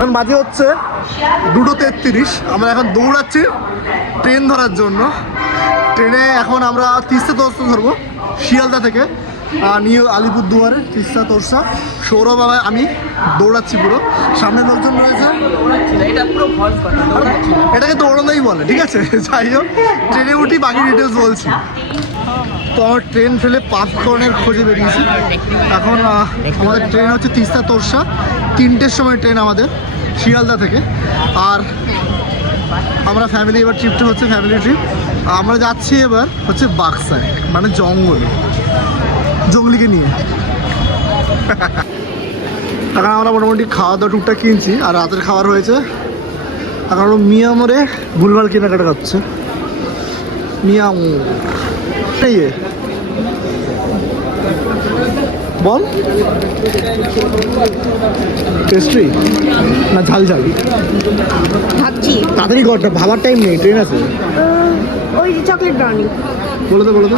এখন বাজে হচ্ছে 2:33। আমরা এখন দৌড়াচ্ছি ট্রেন ধরার জন্য। ট্রেনে এখন আমরা তিস্তা তোরসা ধরবো শিয়ালদা থেকে নিউ আলিপুরদুয়ারে। তিস্তা তোরসা সৌরভ আমি দৌড়াচ্ছি পুরো, সামনে লোকজন রয়েছে। এটাকে দৌড়ানোই বলে, ঠিক আছে। যাই হোক, ট্রেনে উঠি বাকি ডিটেলস বলছি। তো আমার ট্রেন ফেলে পপকর্নের খোঁজে বেরিয়েছি। এখন আমাদের ট্রেন হচ্ছে তিস্তা তোরসা, 3টের সময় ট্রেন আমাদের শিয়ালদা থেকে। আর আমরা ফ্যামিলি, এবার ট্রিপটা হচ্ছে ফ্যামিলি ট্রিপ। আমরা যাচ্ছি এবার হচ্ছে বাক্সায়, মানে জঙ্গলিকে নিয়ে। এখন আমরা মোটামুটি খাওয়া দাওয়া টুকটা কিনছি, আর রাতের খাবার হয়েছে। এখন আমরা মিয়ামরে ভুলভাল কেনাকাটা করছে। মিয়াম বল, পেস্ট্রি না ঝাল ঝাল? ভাবছি তাড়াতাড়ি করটা, ভাবার টাইম নেই, ট্রেন আছে। ওই চকলেট ব্রাউনি বলো তো।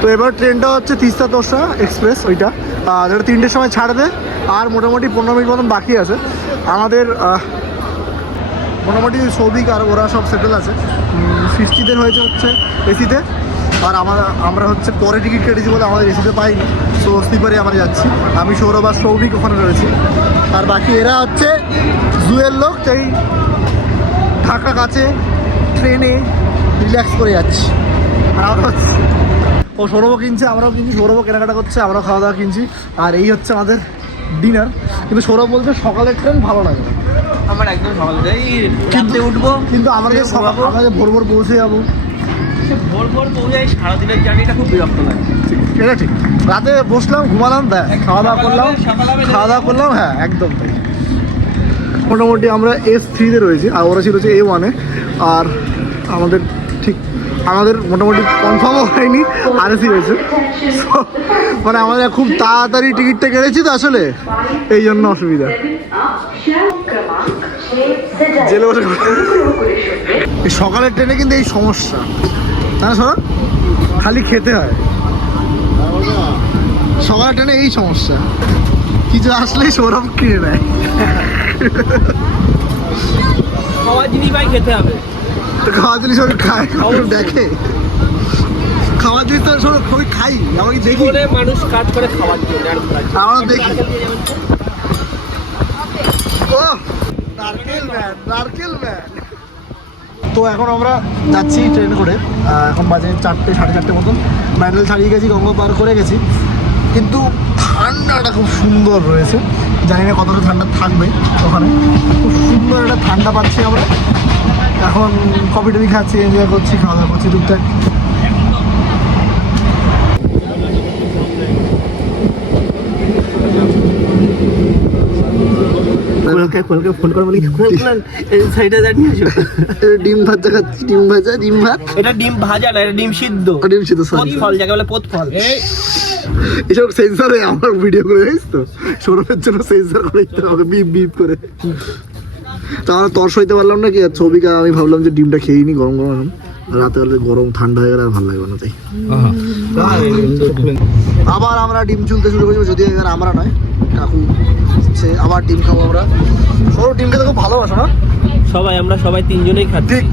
তো এবার ট্রেনটা হচ্ছে তিস্তা তোরসা এক্সপ্রেস, ওইটা যেটা 3টের সময় ছাড়বে। আর মোটামুটি 15 মিনিট মতন বাকি আছে। আমাদের মোটামুটি সৌভিক আর ওরা সব সেটেল আছে। 50দের হয়েছে হচ্ছে এসিতে, আর আমরা হচ্ছে পরে টিকিট কেটেছি বলে আমাদের এসিতে পাইনি। সো স্লিপারে আমরা যাচ্ছি। আমি সৌরভ আর সৌভিক ওখানে রয়েছি, আর বাকি এরা হচ্ছে জুয়ের লোক। তাই ঢাকা কাছে ট্রেনে রিল্যাক্স করে যাচ্ছি। আর আমরা হচ্ছে ও সৌরভও কিনছে, আমরাও কিনছি। সৌরভও কেনাকাটা করছে, আমরাও খাওয়া দাওয়া কিনছি। আর এই হচ্ছে আমাদের ডিনার। কিন্তু সৌরভ বলছে সকালের ট্রেন ভালো লাগে না। আমার একদম সকালে কিনতে উঠবো, কিন্তু আমাদের ভোর ভোর পৌঁছে যাবো। ভোর পৌঁছাই, সারাদিনের জার্নিটা খুব বিরক্ত লাগে। এটা ঠিক। রাতে বসলাম, ঘুমালাম, খাওয়া দাওয়া করলাম। হ্যাঁ, একদম তাই। মোটামুটি আমরা S3-তে রয়েছি, আর ওরা ছিল হচ্ছে A1-এ। আর আমাদের মোটামুটি কনফার্মও হয়নি, আরএসি হয়েছে। মানে আমাদের খুব তাড়াতাড়ি টিকিটটা কেটেছি তো আসলে, এই জন্য অসুবিধা। এই সকালের ট্রেনে কিন্তু এই সমস্যা, তাই না সৌরভ? খালি খেতে হয়। সকালের ট্রেনে এই সমস্যা, কিছু আসলেই সৌরভ কিনে নেয়। খাওয়ার জিনিস ভাই খেতে হবে। তো খাওয়ার জিনিস সবাই খায়, দেখে খাওয়ার জিনিস তো সৌরভ সবাই খাই। আমাকে দেখি মানুষ কাজ করে খাওয়ার জন্য, আমরা দেখি। ও নারকেল ম্যান। তো এখন আমরা যাচ্ছি ট্রেন করে। এখন বাজে 4টে, 4:30 মতন। ব্যান্ডেল ছাড়িয়ে গেছি, গঙ্গা পার করে গেছি। কিন্তু ঠান্ডাটা খুব সুন্দর রয়েছে। জানি না কতটা ঠান্ডা থাকবে ওখানে। খুব সুন্দর একটা ঠান্ডা পাচ্ছি আমরা। এখন কফি টফি খাচ্ছি, এনজয় করছি, খাওয়া দাওয়া করছি টুকটাক। ফোন করে বলি ডিম ভাজা খাচ্ছি, ডিম ভাত। এটা ডিম ভাজা না, এটা ডিম সিদ্ধ। ফল যাকে বলে পোতফল। এসব সেন্সার হয়ে আমার ভিডিও করে দিস তো, সৌরভের জন্য সেন্সার করে দিতে হবে, বিপ বিপ করে। তা আমরা তর্স হইতে পারলাম না কি, আর ছবিকা আমি ভাবলাম যে ডিমটা খেয়েই নি, গরম গরম। রাতে হলে গরম ঠান্ডা হয়ে গেলে আর ভালো লাগবে না, তাই আবার আমরা ডিম চুলতে শুরু করছি। যদি এবার আমরা নয়, কাকু হচ্ছে আবার ডিম খাবো আমরা। সৌরভ ডিম খেতে খুব ভালোবাসো না? আমরা সবাই 3জনেই খাচ্ছি। ঠিক,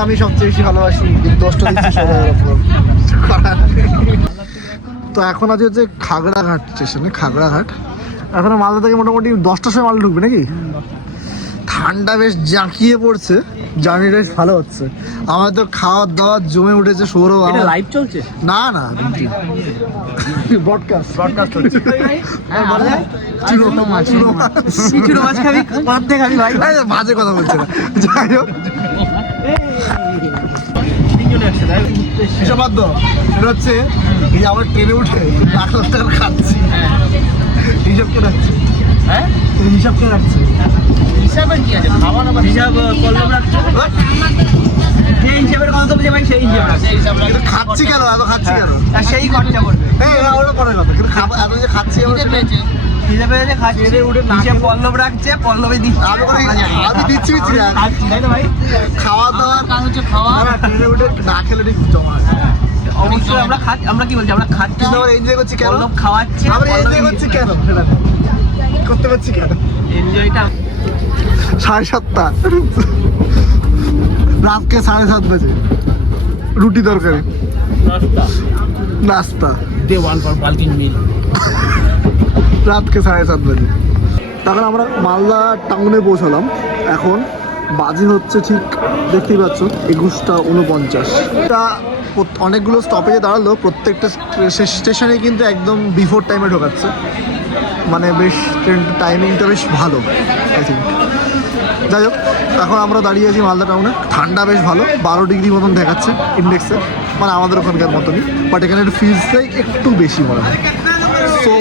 আমি সবচেয়ে বেশি ভালোবাসি ডিম। 10টা দিচ্ছি সৌরভের উপর। তো এখন আছে হচ্ছে খাগড়াঘাট স্টেশনে, খাগড়াঘাট। এখন মালদা থেকে মোটামুটি 10টার সময় মালদা ঢুকবে নাকি? ঠান্ডা বেশ জাঁকিয়ে পড়ছে, জার্নিটা বেশ ভালো হচ্ছে। আমার তো খাওয়ার দাওয়ার জমে উঠেছে। সৌরভ লাইভ চলছে না ব্রডকাস্ট হচ্ছে। বাজে কথা বলছে না, যাই হোক। এসব বাদ দাও। এটা হচ্ছে এই যে আমরা ট্রেনে উঠে 1 লাখ টাকা খাচ্ছি। হিসাব কে রাখছে? হ্যাঁ, হিসাব কে রাখছে? হিসাবের কি আছে? খাওয়া না, হিসাব পল্লব রাখছে। সেই হিসাবের কথা তো ভাই, সেই হিসাব রাখছে। খাচ্ছি কেন, এত খাচ্ছি কেন? আর সেই খরচা করবে। ওটা পরের কথা, কিন্তু এত যে খাচ্ছি হিসাবে খাচ্ছি, হিসাব পল্লব রাখছে, পল্লবে দিচ্ছে। আমি দিচ্ছি তাই তো ভাই। খাওয়া দাওয়া ট্রেনে উঠে না খেলে ঠিক জমা। অবশ্যই আমরা কি বলছি, আমরা খাচ্ছি কিন্তু আমরা এনজয় করছি কেন? পল্লব খাওয়াচ্ছে, আমরা এনজয় করছি কেন সেটা করতে পারছি কেন? এনজয়টা 7:30 রাতকে 7:30 বাজে রুটি তরকারি নাস্তা দে ওয়ান ফর বাল্কিং মিল। রাতকে 7:30 বাজে। তখন আমরা মালদা টাউনে পৌঁছলাম। এখন বাজে হচ্ছে ঠিক দেখতেই পাচ্ছ 21:49। এটা অনেকগুলো স্টপেজে দাঁড়ালো, প্রত্যেকটা স্টেশনে কিন্তু একদম বিফোর টাইমে ঢোকাচ্ছে, মানে বেশ ট্রেন টাইমিংটা বেশ ভালো আই থিঙ্ক। যাই হোক, এখন আমরা দাঁড়িয়ে আছি মালদা টাউনে। ঠান্ডা বেশ ভালো, 12 ডিগ্রি মতন দেখাচ্ছে ইন্ডেক্সে, মানে আমাদের ওখানকার মতনই, বাট এখানে একটু ফিলসটাই একটু বেশি মনে হয়। সো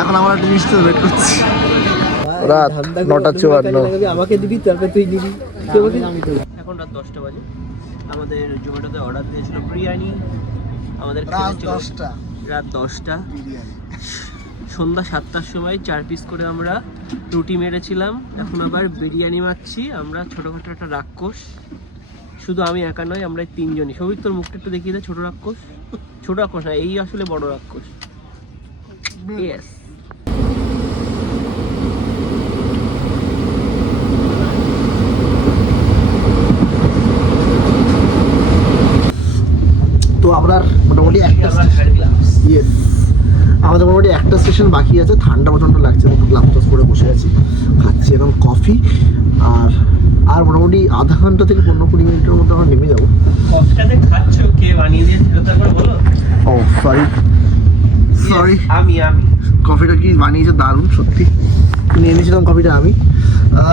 এখন আমরা একটু মিষ্টি ওয়েট করছি। রাত 9:54। আমাকে দিবি, তারপরে তুই দিবি। এখন রাত 10টা বাজে। আমাদের জোম্যাটোতে অর্ডার দিয়েছিল বিরিয়ানি, আমাদের রাত 10টা রাত 10টা। বিরিয়ানি। সন্ধ্যা 7টার সময় 4 পিস করে আমরা রুটি মেরেছিলাম, এখন আবার বিরিয়ানি মারছি আমরা। ছোটোখাটো একটা রাক্ষস, শুধু আমি একা নয়, আমরা এই 3 জনই। সৌভিক তোর মুখটা একটু দেখিয়ে দে। ছোট রাক্ষস, ছোট রাক্ষস না, এই আসলে বড় রাক্ষস। ইয়েস। তো আমরা মোটামুটি একটা ইয়েস আমাদের মোটামুটি একটা স্টেশন বাকি আছে। ঠান্ডা প্রচণ্ড লাগছে, গ্লাভস টাস পরে বসে আছি, খাচ্ছি এখন কফি। আর মোটামুটি আধা ঘন্টা থেকে 15-20 মিনিটের মধ্যে আমরা নেমে যাবো। কফিটাতে খাচ্ছ, কে বানিয়ে দিয়েছিল তারপর বলো। ও সরি আমি কফিটা কি বানিয়েছে দারুণ সত্যি। নিয়ে নিয়েছিলাম কফিটা আমি।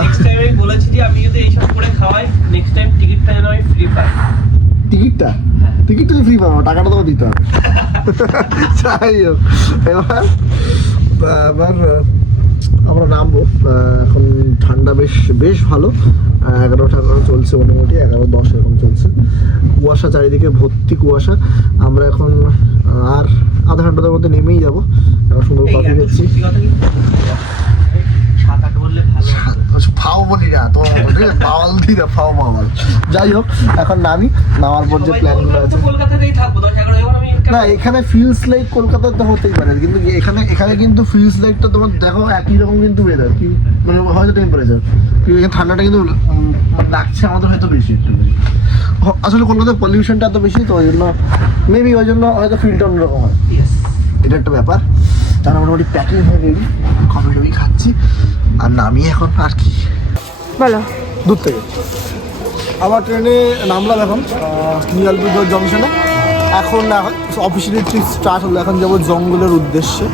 নেক্সট টাইম আমি বলেছি যে আমি যদি এইসব করে খাওয়াই, নেক্সট টাইম টিকিটটা যেন আমি ফ্রি পাই। টিকিটটা তো ফ্রি পাবো, টাকাটা তো দিতে হবে। যাই হোক, এবার আমরা নামবো। এখন ঠান্ডা বেশ ভালো, 11:00 চলছে মোটামুটি, 11:10 এরকম চলছে। কুয়াশা চারিদিকে ভর্তি কুয়াশা। আমরা এখন আর আধা ঘন্টার মধ্যে নেমেই যাবো। এখন সুন্দর কফি খাচ্ছি। ফাও বলি না তো, পাওয়াল দি না, ফাও মাওয়াল। যাই হোক, এখন নামার পর যে প্ল্যানগুলো আছে, কলকাতাতেই থাকবো 10-11 জন। আমি না এখানে ফিলস লাইক কলকাতাতে হতেই পারে, কিন্তু এখানে কিন্তু ফিলস লাইকটা তোমার দেখো একই রকম কিন্তু ওয়েদার, মানে হয়তো টেম্পারেচার এখানে ঠান্ডাটা কিন্তু লাগছে আমাদের হয়তো বেশি একটু বেশি। আসলে কলকাতার পলিউশনটা এত বেশি, তো ওই জন্য মেবি ওই জন্য হয়তো ফিলটা অন্যরকম হয়। এটা একটা ব্যাপার। তার মোটামুটি প্যাকিং হয়ে রেডি, কফি টফি খাচ্ছি আর নামি এখন। আর কি বলো। দূর থেকে আবার ট্রেনে নামলাম এখন নিউ আলিপুরদুয়ার জংশনে। এখন অফিসিয়ালি ট্রিপ স্টার্ট হলো, এখন যাবো জঙ্গলের উদ্দেশ্যে।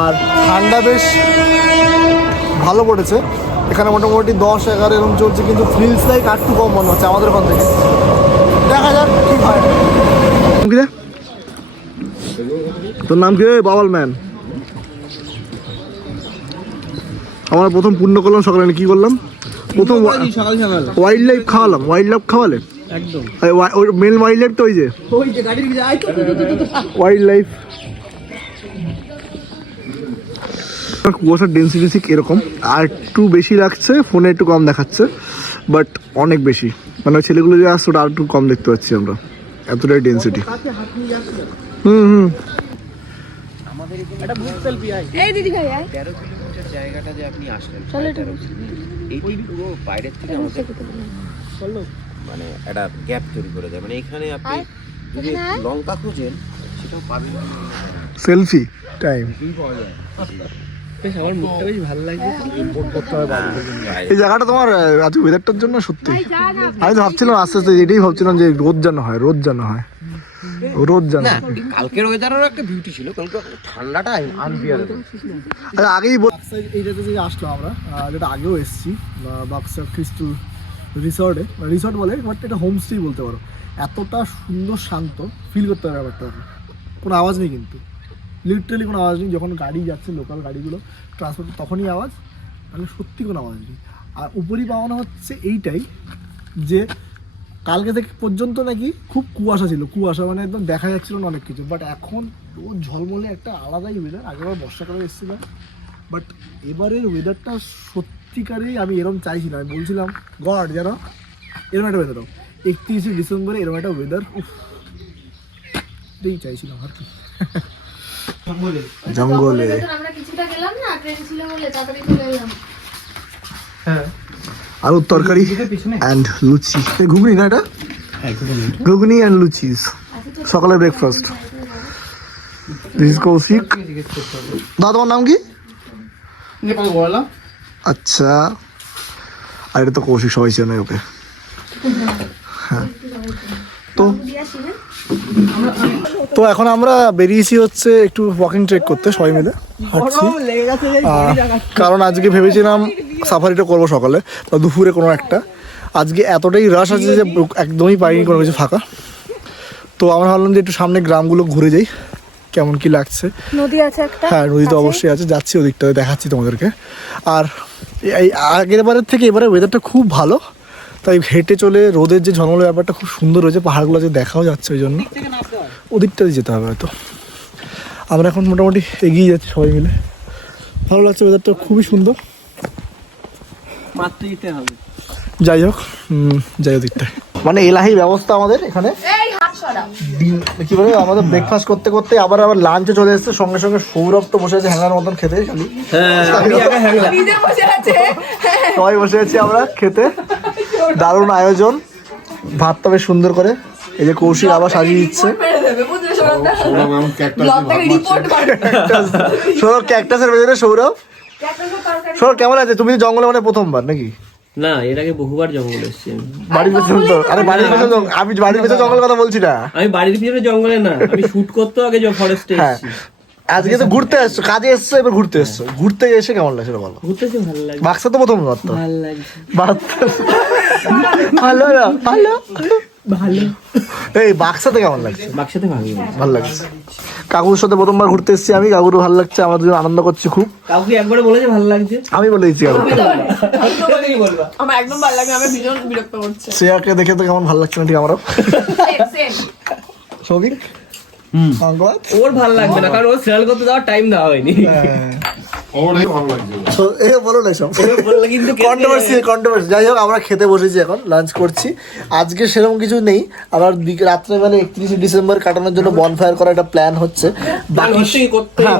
আর ঠান্ডা বেশ ভালো পড়েছে এখানে, মোটামুটি 10-11 এরকম চলছে, কিন্তু ফিলস লাইক আর একটু কম মনে হচ্ছে আমাদের ওখান থেকে। দেখা যাক কি হয়। তোর নাম কি? Bowel man. আমরা প্রথম পূর্ণ করলাম সকালে, কি করলাম? প্রথম সকাল ওয়াইল্ড লাইফ খাওয়ালাম। ওয়াইল্ড লাইফ খাওয়ালে একদম মেল ওয়াইল্ড লাইফ তো ওই যে গাড়ির যায় তো ওয়াইল্ড লাইফ। কুয়াশার ডেন্সিটি ঠিক এরকম, আর একটু বেশি লাগছে, ফোনে একটু কম দেখাচ্ছে, বাট অনেক বেশি, মানে ওই ছেলেগুলো যে আসছে ওটা আর একটু কম দেখতে পাচ্ছি আমরা, এতটাই ডেন্সিটি। হুম এই দিদি ভাই 13 কিলোমিটার জায়গাটা যে আপনি আসলেন, চলো এটা এইটি পুরো বাইরের থেকে আমাদের মানে একটা গ্যাপ তৈরি করে দেয়। মানে এখানে আপনি যদি লঙ্কা খুঁজেন সেটাও পাবেন। Selfie time. আমার মুখটা বেশ ভালো লাগছে। এই জায়গাটা তোমার আজ ওয়েদারটার জন্য সত্যি আমি তো ভাবছিলাম আস্তে আস্তে এটাই ভাবছিলাম যে রোদ যেন হয়। কালকের ওয়েদারেরও একটা বিউটি ছিল, কালকে ঠান্ডাটা আনবিয়ারেবল। আগেই এইটাতে যে আসলো আমরা, যেটা আগেও এসেছি বাক্সা ক্রিস্টাল রিসর্ট বলে, বাট এটা হোমস্টেই বলতে পারো। এতটা সুন্দর শান্ত ফিল করতে পারে ব্যাপারটা, কোনো আওয়াজ নেই, কিন্তু লিটারেলি কোনো আওয়াজ নেই। যখন গাড়ি যাচ্ছে লোকাল গাড়িগুলো ট্রান্সপোর্ট তখনই আওয়াজ, মানে সত্যি কোনো আওয়াজ নেই। আর উপরই পাওয়ানো হচ্ছে এইটাই যে কালকে থেকে পর্যন্ত নাকি খুব কুয়াশা ছিল, মানে একদম দেখা যাচ্ছিল না অনেক কিছু, বাট এখন রোদ ঝলমলে একটা আলাদাই ওয়েদার। আগেবার বর্ষাকালে এসেছিলাম, বাট এবারের ওয়েদারটা সত্যিকারেই আমি এরকম চাইছিলাম। আমি বলছিলাম গড যেন এরকম একটা ওয়েদার, 31 ডিসেম্বরে এরকম একটা ওয়েদার এটাই চাইছিলাম আর কি। জঙ্গলে আমরা কিছুটা গেলাম না, ট্রেন ছিল বলে তাড়াতাড়ি চলে এলাম। হ্যাঁ, আলুর তরকারি অ্যান্ড লুচি, ঘুগনি না এটা, ঘুগনি অ্যান্ড লুচিস, সকালে ব্রেকফাস্ট। This is Kaushik. দাদা তোমার নাম কি? আচ্ছা, আর এটা তো কৌশিক, সবাই চেনে ওকে। হ্যাঁ, তো এখন আমরা বেরিয়েছি হচ্ছে একটু ওয়াকিং ট্রেক করতে, সবাই মিলে হাঁটছি। কারণ আজকে ভেবেছিলাম সাফারিটা করবো সকালে বা দুপুরে কোনো একটা, আজকে এতটাই রাশ আছে যে একদমই পাইনি কোনো কিছু ফাঁকা। তো আমরা ভাবলাম যে একটু সামনে গ্রামগুলো ঘুরে যাই, কেমন কি লাগছে। নদী আছে একটা, হ্যাঁ নদী তো অবশ্যই আছে, যাচ্ছি ওদিকটাতে, দেখাচ্ছি তোমাদেরকে। আর এই আগের বারের থেকে এবারে ওয়েদারটা খুব ভালো, তাই হেঁটে চলে রোদের যে ঝলমলে ব্যাপারটা খুব সুন্দর হয়েছে, পাহাড়গুলো যে দেখাও যাচ্ছে, ওই জন্য ওদিকটাতে যেতে হবে হয়তো। আমরা এখন মোটামুটি এগিয়ে যাচ্ছি সবাই মিলে, ভালো লাগছে, ওয়েদারটা খুবই সুন্দর। মাত্র দিতে হবে, যাই হোক, যাই ওদিকটায়। মানে এলাহি ব্যবস্থা আমাদের এখানে, কি বলে আমাদের ব্রেকফাস্ট করতে করতে আবার লাঞ্চে চলে এসেছে, সঙ্গে সঙ্গে সৌরভ তো বসে আছে হ্যাঙ্গার মতন খেতে, খালি সবাই বসে আছি আমরা খেতে। দারুণ আয়োজন, ভাতটা বেশ সুন্দর করে, এই যে কৌশিক আবার সাজিয়ে দিচ্ছে। সৌরভ ক্যাকটাসের ভেতরে, সৌরভ কেমন আছে? তুমি জঙ্গলে মানে প্রথমবার নাকি? না, এর আগে বহুবার জঙ্গলে এসেছি আমি। বাড়ির পেছনে তো, আরে বাড়ির পেছনে, আমি বাড়ির পেছনে জঙ্গলের কথা বলছি না, আমি বাড়ির পিছনে জঙ্গলে না, আমি শুট করতেও আগে ফরেস্টে এসেছি। আজকে তো ঘুরতে আসছো, কাজে এসছো, এবার ঘুরতে এসছো, ঘুরতে এসে কেমন লাগছে বলো? ঘুরতেছি, ভালো লাগে, বাক্সা তো প্রথম বার তো, ভালো লাগছে, ভালো না ভালো ভালো। এই বাক্সাতে কেমন লাগছে? বাক্সাতে ভালো লাগে, ভালো লাগছে। কাকুর সাথে প্রথমবার ঘুরতে এসেছি আমি, কাকুরও ভালো লাগছে, আমরা দুজন আনন্দ করছি খুব। কাউকে একবারে বলেছে ভালো লাগছে, আমি বলে দিচ্ছি কাকুকে। আমার একদম ভালো লাগে, আমি ভীষণ বিরক্ত করছে। শ্রেয়াকে দেখে তো কেমন ভালো লাগছে না, ঠিক আমারও। সৌভিক ওর ভালো লাগবে না, কারণ ওর সিরিয়াল করতে যাওয়ার টাইম দেওয়া হয়নি। যাই হোক, আমরা খেতে বসেছি, এখন লাঞ্চ করছি। আজকে সেরকম কিছু নেই, আবার রাত্রেবেলা 31 ডিসেম্বর কাটানোর জন্য বনফায়ার করার একটা প্ল্যান হচ্ছে,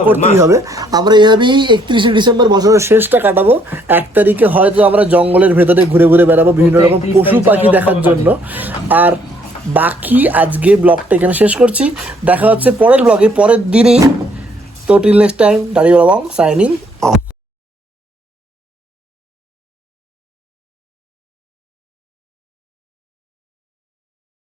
করতেই হবে। আমরা এইভাবেই 31 ডিসেম্বর বছরের শেষটা কাটাবো। 1 তারিখে হয়তো আমরা জঙ্গলের ভেতরে ঘুরে ঘুরে বেড়াবো বিভিন্ন রকম পশু পাখি দেখার জন্য। আর বাকি আজকে ব্লগটা এখানে শেষ করছি, দেখা হচ্ছে পরের ব্লগে, পরের দিনই। তো টিল নেক্সট টাইম, দাঁড়িয়ে বলবাম সাইনিং অফ।